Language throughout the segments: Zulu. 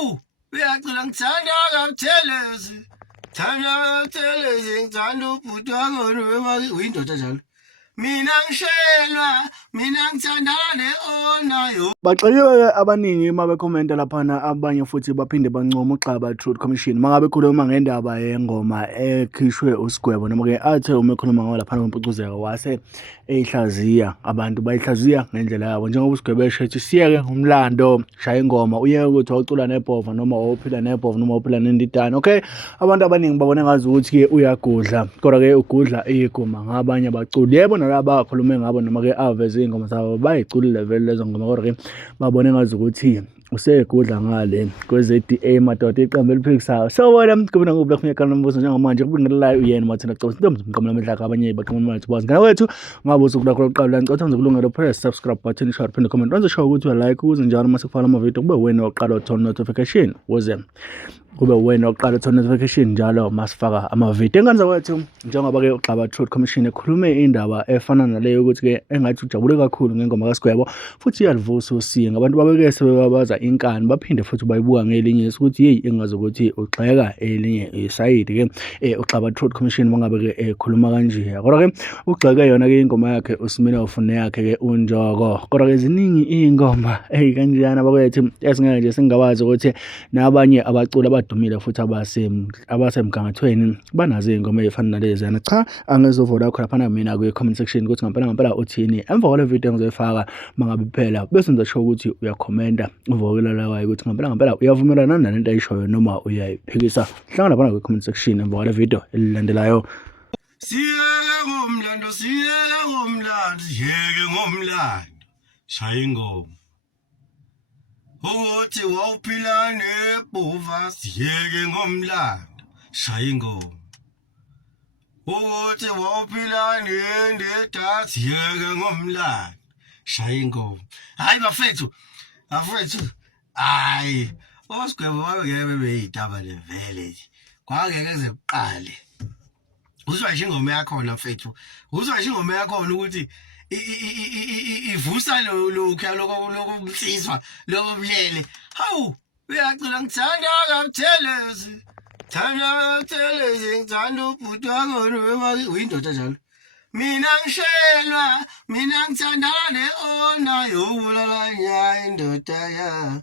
Hawu, uyacela ngithanda kaButhelezi. Thanda kaButhelezi, ngithanda ubhuti wakho uyindoda njalo. Mina ngishelwa, mina ngithandana ne-onayo. Baxeliwe abaningi uma bekhomenta laphana, abanye futhi baphinde bancoma uXaba Truth Commission mangabe khuluma ngendaba yengoma ekhishwe uSigwebo, noma-ke athi uma ekhuluma ngayo laphana kwempucuzeko wase eyihlaziya, abantu bayihlaziya ngendlela yabo, njengoba uSigwebo esho ethi siyeke umlando, shaya ingoma, uyeke ukuthi wawucula nebhova noma wawuphila nebhova noma wawuphila nendidane. Okay, abantu abaningi babone ngazi ukuthi-ke uyagudla, kodwa-ke ugudla iguma ngabanye abaculi. Yebo, nalaba akhulume ngabo noma-ke aveze iy'ngoma zabo bayiculile vele lezo ngoma, kodwa-ke babone ngazi ukuthi usegudla ngale kwe-ZDA madoda iqembu eliphikisayo. So wena kubona ngobulakho ngekhala nombuzo njengamanje kubingelelayo uyena mathina Gcobeka intombi mkamela medlaka abanye baqhamuka manje bazi ngana wethu ngabe usukulakho lokuqala la ngicotha ngizokulungela press subscribe button share phinde comment wenze sure ukuthi uyalike ukuze njalo uma sekufana amavidiyo kube wena oqala uthola notification ukuze kube wena oqala uthola notification njalo masifaka amavidiyo. Engane zawethu njengoba-ke uXaba Truth Commission ekhulume indaba efana naleyo ukuthi-ke engathi ujabule kakhulu ngengoma kaSigwebo futhi iyalivusa usinga, abantu babeke sebebabaza inkani baphinde futhi bayibuka ngelinye ukuthi yeyi engazi ukuthi ugxeka elinye isayidi-ke uXaba Truth Commission mangabe-ke ekhuluma kanje, kodwa-ke ugxeke yona-ke ingoma yakhe uSmina ufune yakhe-ke unjoko, kodwa-ke ziningi iy'ngoma kanjeyana bakwethu esingeke nje singabazi ukuthi nabanye abaculi abadumile futhi abasemgangathweni banazo iy'ngoma ey'fana naleziyana. Cha, angizovula lakho laphana mina kwi-comment section ukuthi ngampela uthini emva kwale video engizoyifaka mangabe phela bese ngisho ukuthi uyakhomenta uvokela kwayo ukuthi ngampela uyavumelana nalento ayishoyo noma uyayiphikisa. Hlangana laphana kwi-comment section emva kwale video elilandelayo. Siyeke ngomlando, siyeke ngomlando, siyeke ngomlando. Shaya ingoma. Ukuthi wawuphila nebhova, siyeke ngomlando. Shaya ingoma. Ukuthi wawuphila nendeda, siyeke ngomlando. Shaya ingoma. Hayi bafethu, hayi uSigwebo wabeke bebeyitaba levele kwakeke kuze kuqale. Uzwa nje ingoma yakho na mfethu, uzwa nje ingoma yakho ukuthi ivusa lokho lokumsizwa lokubulele. Hawu, uyacela ngithanda kaButhelezi, thanda kaButhelezi, ngithanda ubhuti wakho uyindoda njalo. Mina ngishelwa, mina ngithandana ne-onayo ubulalanya indoda ya.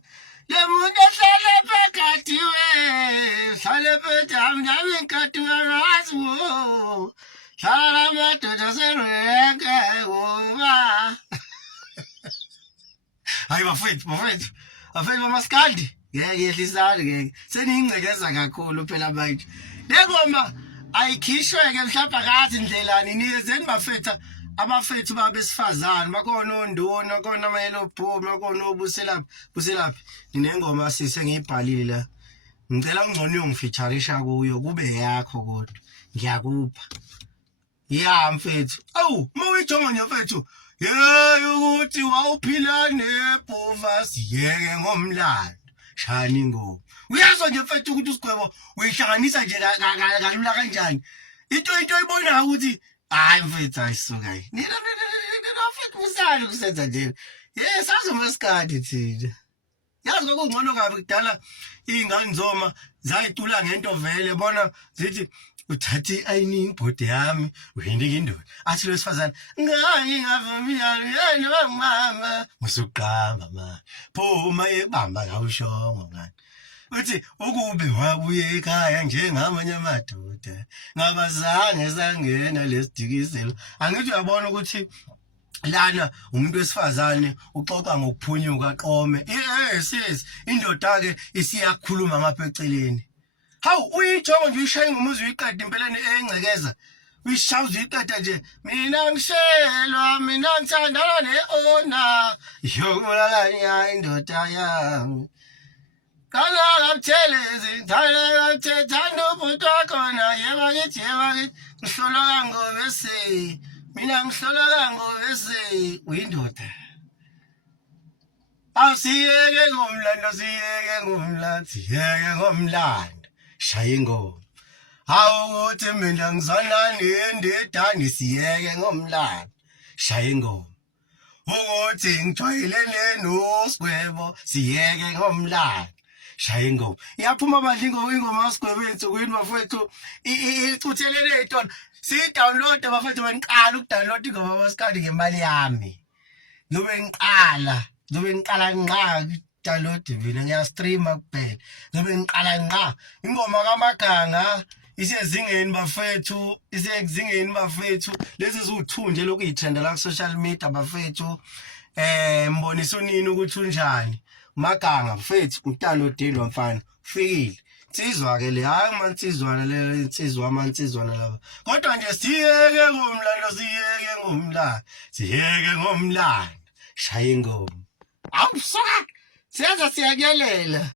Le muntu ehlale phekathiwe, hlale phejami nami nkathiwe ngaziwo. Hlala madoda sereke woba. Hayi bafethu bamaskandi. Ngeke yehlisani ngeke. Seningcekeza kakhulu phela manje. Le ngoma ayikhishwe-ke mhlawumbe akazi indlelani nikezeni bafetha abafethu babesifazane bakhona onduna bakhona amayelo bhoma bakhona obuselaphi ninengoma sise ngiyibhalile la ngicela ungcono uyongifeatureisha kuyo kube yakho kodwa ngiyakupha ya mfethu. Awu mawuyijonga nje mfethu yey ukuthi wawuphila nebhova siyeke ngomlando shani ingoma. Uyazwa nje mfethu ukuthi uSigwebo uyihlanganisa nje kalula kanjani into ibonayo ukuthi hayi mfethu ayisuka yini nina afethu usali kusenza nje sazomaskadi thina yazi kokungcono kabi kudala iy'ngane zoma zayitula ngento vele bona zithi uthathe ayini ibhodi yami uyindike indoda athi lo wesifazane ngingavumiyalo yena bangimama musuqamba manje phuma ebamba ngawushongo ngani uthi ukube wabuye ekhaya njengamanye amadoda ngabazange sangena lesidikiselo. Angithi uyabona ukuthi lana umuntu wesifazane uxoxa ngokuphunyuka qome sis indoda-ke isiyakhuluma ngapha eceleni. Hawu uyijonga nje uyishaya ngomuzi uyiqeda impeleni engcekeza uyishawuza uyiqeda nje mina ngishelwa mina ngithandana ne-ona yokulalanya indoda yami. Thanda kaButhelezi, thanda ubhuti wakhona yeba kithi ngihlolwa kangobese mina ngihlolwa kangobese uyindoda. Awusiyeke ngomlando, siyeke ngomlando shaya ingoma. Hawu ukuthi mina ngizana nendedane siyeke ngomlando shaya ingoma. Ukuthi ngijwayelene noSigwebo siyeke ngomlando shaya ingoma iyaphuma manje ingoma kaSigwebethu kuyini bafethu icuthelele itona si-download bafethu beniqala ukudownload ingoma kaMaskandi ngemali yami ngizobe ngiqala nqa download vile ngiyastreama kuphela ngizobe ngiqala nqa ingoma kaMaganga isezingeni bafethu lezi ziwuthunje lokuyitrenda la social media bafethu mbonisa unini ukuthi unjani Maganga bafethu umdownloadelwa mfana fikile insizwa ke le hayi mansizwana le insizwa amansizwana laba kodwa nje siyeke ngomlando shaya ingoma awusuka siyaza siyakelela